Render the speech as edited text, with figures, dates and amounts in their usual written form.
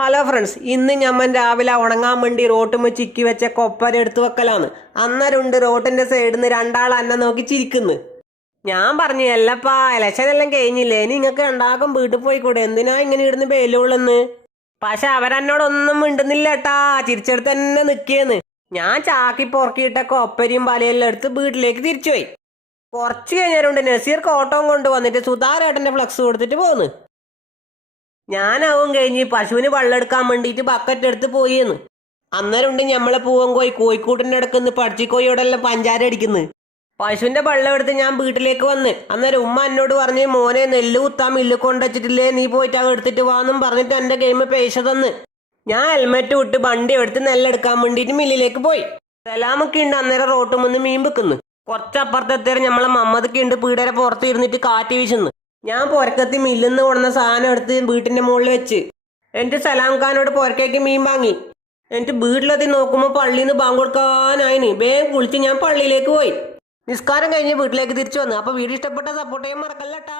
Hello friends, ഇന്ന് ഞമ്മൻ രാവിലെ ഉണങ്ങാൻ വേണ്ടി റോട്ടുമ്മ ചിക്കി വെച്ച കൊപ്പര എടുത്ത് വെക്കലാന്ന്. അന്നേരമുണ്ട് റോട്ടിന്റെ സൈഡിൽ നിന്ന് രണ്ടാൾ അന്നെ നോക്കി ചിരിക്കുന്നു. ഞാൻ പറഞ്ഞു, അല്ലപ്പാ ഇലക്ഷൻ എല്ലാം കഴിഞ്ഞില്ലേ, നിങ്ങൾക്ക് രണ്ടാക്കും വീട്ടിൽ പോയിക്കൂടെ, എന്തിനാ ഇങ്ങനെ ഇടുന്ന് പേലുള്ളെന്ന്. പക്ഷെ അവരെന്നോടൊന്നും മിണ്ടുന്നില്ല കേട്ടാ, ചിരിച്ചെടുത്ത് തന്നെ നിൽക്കിയെന്ന്. ഞാൻ ചാക്കി പൊറക്കിയിട്ട കൊപ്പരിയും വലയെല്ലാം എടുത്ത് വീട്ടിലേക്ക് തിരിച്ചുപോയി. കുറച്ച് കഴിഞ്ഞാലുണ്ട് നസീർക്ക് ഓട്ടം കൊണ്ട് വന്നിട്ട് സുധാരേട്ടന്റെ ഫ്ലക്സ് കൊടുത്തിട്ട് പോന്ന്. ഞാനാവും കഴിഞ്ഞ് പശുവിന് വെള്ളം എടുക്കാൻ വേണ്ടിയിട്ട് ബക്കറ്റ് എടുത്ത് പോയിന്ന്. അന്നേരം ഉണ്ട് ഞമ്മളെ പൂവൻ കോയി കോഴിക്കൂട്ടിൻ്റെ അടുക്കുന്ന് പടിച്ചിക്കോയോടെല്ലാം പഞ്ചാര അടിക്കുന്നു. പശുവിന്റെ വെള്ളം എടുത്ത് ഞാൻ വീട്ടിലേക്ക് വന്ന്. അന്നേരം ഉമ്മ എന്നോട് പറഞ്ഞ്, മോനെ നെല്ല് കുത്താൻ മില്ല് കൊണ്ടുവച്ചിട്ടില്ലേ, നീ പോയിട്ട് അത് എടുത്തിട്ട് വാന്നും പറഞ്ഞിട്ട് എൻ്റെ ഗെയിം പേശ തന്ന്. ഞാൻ ഹെൽമെറ്റ് വിട്ട് വണ്ടി എടുത്ത് നെല്ലെടുക്കാൻ വേണ്ടിയിട്ട് മില്ലിലേക്ക് പോയി. സലാമൊക്കെ ഉണ്ട് അന്നേരം റോട്ടുമെന്ന് മീൻ വെക്കുന്നു. കുറച്ചപ്പുറത്തെത്തേരം നമ്മളെ മമ്മതൊക്കെ ഉണ്ട് പീടരെ പുറത്ത് ഇരുന്നിട്ട് കാറ്റ് വീശുന്നു. ഞാൻ പൊരക്കത്തി മില്ലിന്ന് കൊണ്ടുവന്ന സാധനം എടുത്ത് വീട്ടിന്റെ മുകളിൽ വെച്ച് എന്നിട്ട് സലാം ഖാനോട് പൊരക്കേക്ക് മീൻ വാങ്ങി. എന്നിട്ട് വീട്ടിലെത്തി നോക്കുമ്പോൾ പള്ളിയിൽ നിന്ന് ബാങ്ക് കൊടുക്കാനായിന്. വേഗം കുളിച്ച് ഞാൻ പള്ളിയിലേക്ക് പോയി. നിസ്കാരം കഴിഞ്ഞ് വീട്ടിലേക്ക് തിരിച്ചു വന്നു. അപ്പോൾ വീഡിയോ ഇഷ്ടപ്പെട്ട സപ്പോർട്ട് ചെയ്യാൻ മറക്കല്ലട്ടാ.